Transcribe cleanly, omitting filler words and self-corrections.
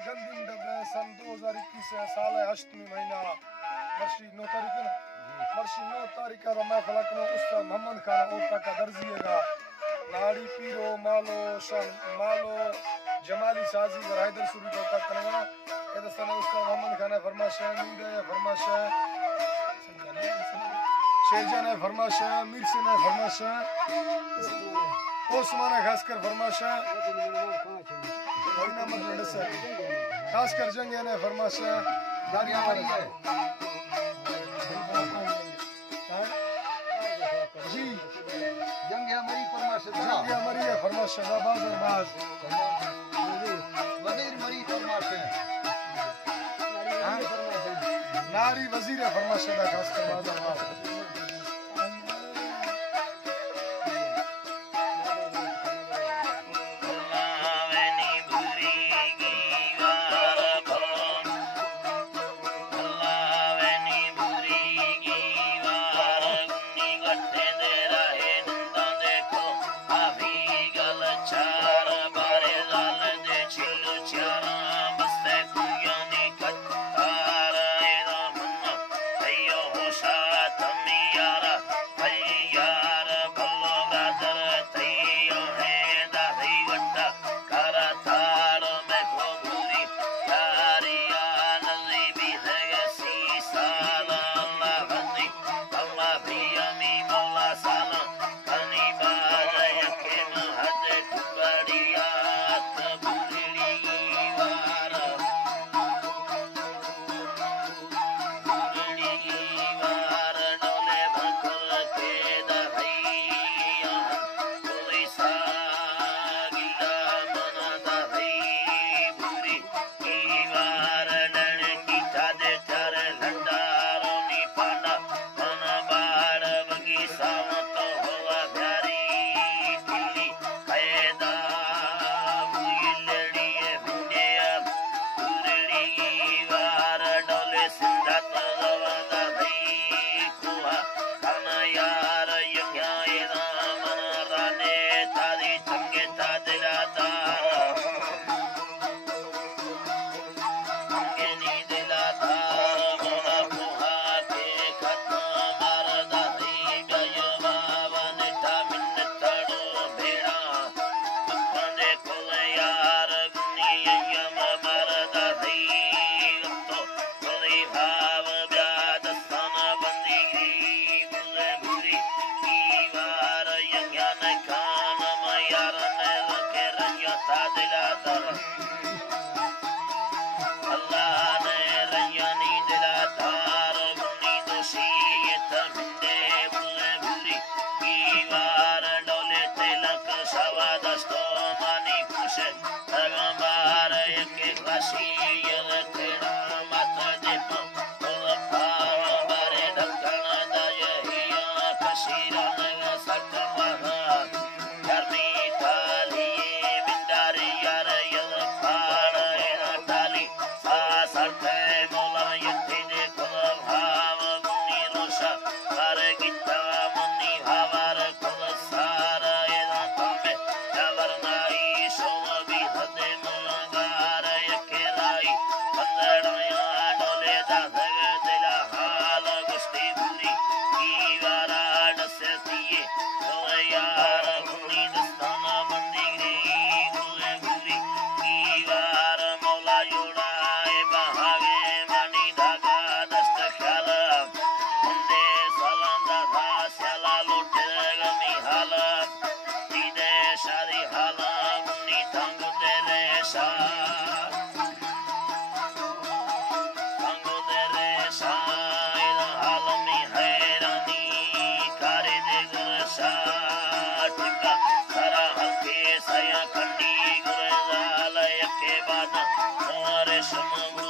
गंदिम डबे सन 2021 साल है 8वीं महीना वर्षी 9 तारीख है ना वर्षी 9 तारीख का मैं फलक में उस्ताद मोहम्मद खान ओका का दर्जिएगा नाड़ी पीरो मालो शन मालो जमाली साजी और हैदर सुरी को का करना ये तो सना उस्ताद मोहम्मद खान है फरमाश है नींद है फरमाश है शेरजान है फरमाश है मीरसन है फरमाश है ओस्मान है खासकर फरमाश है खास कर जंग है फरमाश है दारी हमारी है जी जंग हमारी फरमाश है जंग हमारी है फरमाश है बाज और बाज वजीर मरी फरमाश है नारी वजीर है फरमाश है खास कर बाज और बाज Some